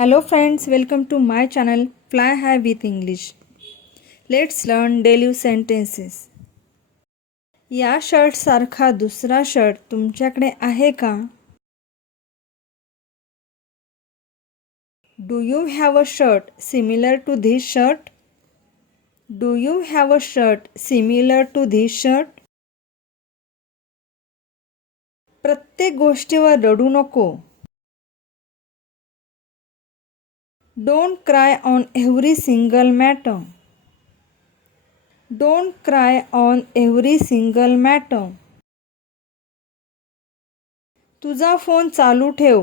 Hello friends, welcome to my channel Fly High with English. Let's learn daily sentences. या shirt सारखा दुसरा shirt तुमच्याकडे आहे का? Do you have a shirt similar to this shirt? Do you have a shirt similar to this shirt? प्रत्येक गोष्टीवर रडू नको. Don't cry on every single matter. Don't cry on every single matter. तुझा phone चालू ठेव.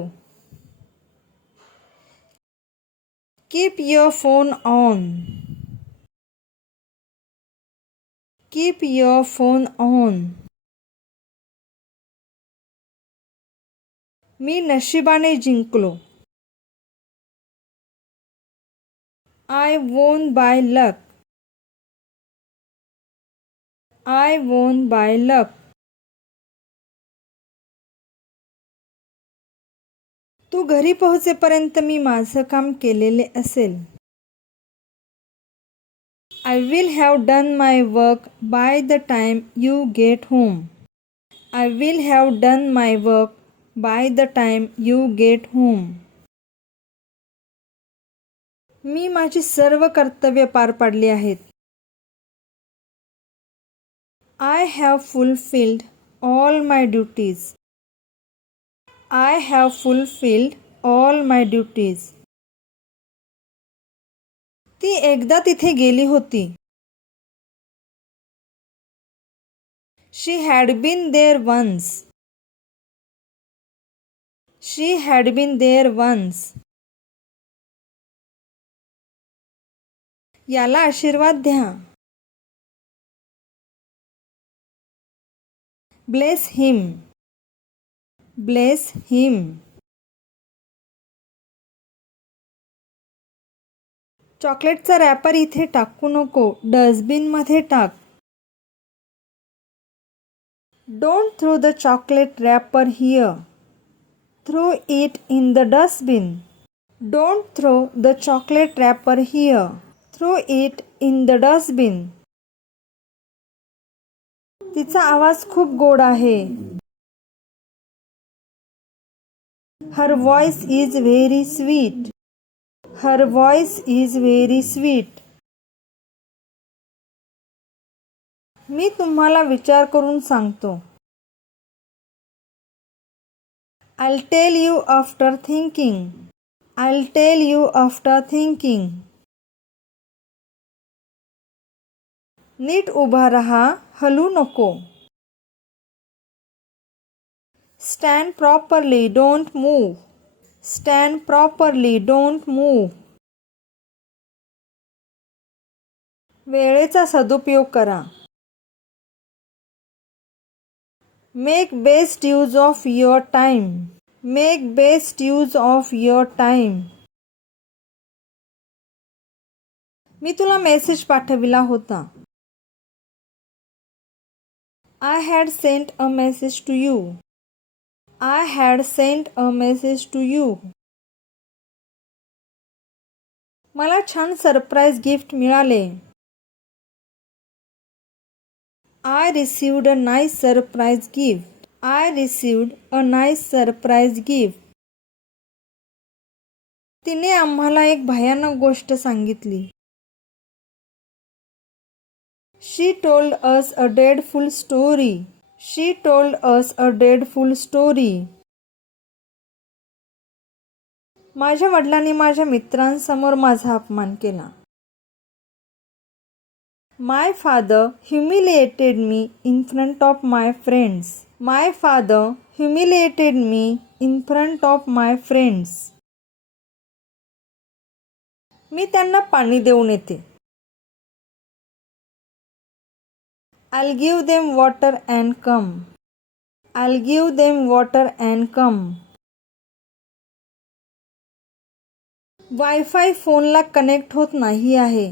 Keep your phone on. Keep your phone on. मी नशिबाने जिंकलो. I won by luck. I won by luck. तू घरी पोहोचेपर्यंत मी माझं काम केलेले असेल. I will have done my work by the time you get home. I will have done my work by the time you get home. मी माझी सर्व कर्तव्य पार पाडली आहेत. I have fulfilled all my duties. I have fulfilled all my duties. ती एकदा तिथे गेली होती. She had been there once. She had been there once. याला आशीर्वाद द्या. Bless him. Bless him. चॉकलेटचा रॅपर इथे टाकू नको, डस्टबिनमध्ये टाक. Don't throw the chocolate wrapper here. Throw it in the dustbin. Don't throw the chocolate wrapper here. Throw it in the dustbin. तिचा आवाज खूप गोड आहे. Her voice is very sweet. Her voice is very sweet. मी तुम्हाला विचार करून सांगतो. I'll tell you after thinking. I'll tell you after thinking. नीट उभा रहा, हलू नको. Stand properly, don't move. Stand properly, don't move. वेळेचा सदुपयोग करा. Make best use of your time. Make best use of your time. मी तुला मेसेज पाठविला होता. I had sent a message to you. I had sent a message to you. मला छान surprise gift मिळाले. I received a nice surprise gift. I received a nice surprise gift. तिने आम्हाला एक भयानक गोष्ट सांगितली. She told us a dreadful story. She told us a dreadful story. माझ्या वडिलांनी माझ्या मित्रांसमोर माझा अपमान केला. My father humiliated me in front of my friends. My father humiliated me in front of my friends. मी त्यांना पाणी देऊन येते. I'll give them water and come. I'll give them water and come. Wifi फोनला connect होत नाही आहे.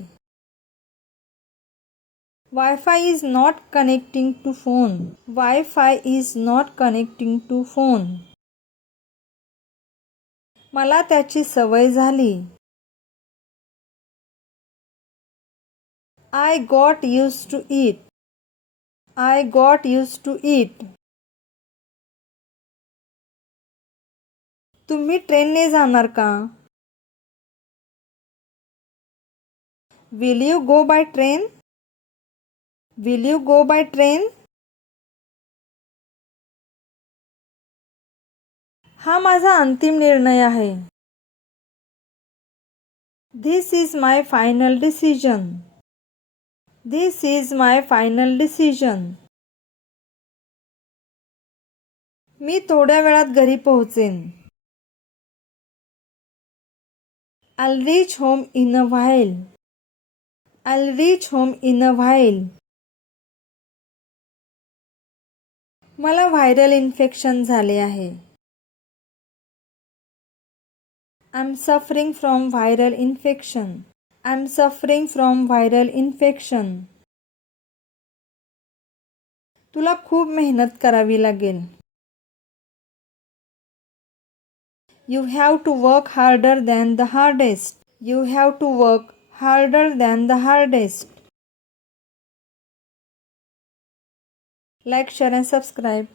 Wi-Fi is not connecting to phone. Wi-Fi is not connecting to phone. मला त्याची सवय झाली. I got used to it. I got used to it. तुम्ही ट्रेनने जाणार का? Will you go by train? Will you go by train? हा माझा अंतिम निर्णय आहे. This is my final decision. This is my final decision. मी थोड्या वेळात घरी पोहोचेन. I'll reach home in a while. I'll reach home in a while. मला viral infection झाले आहे. I'm suffering from viral infection. I'm suffering from viral infection. तुला खूप मेहनत करावी लागेल. You have to work harder than the hardest. You have to work harder than the hardest. Like, share and subscribe.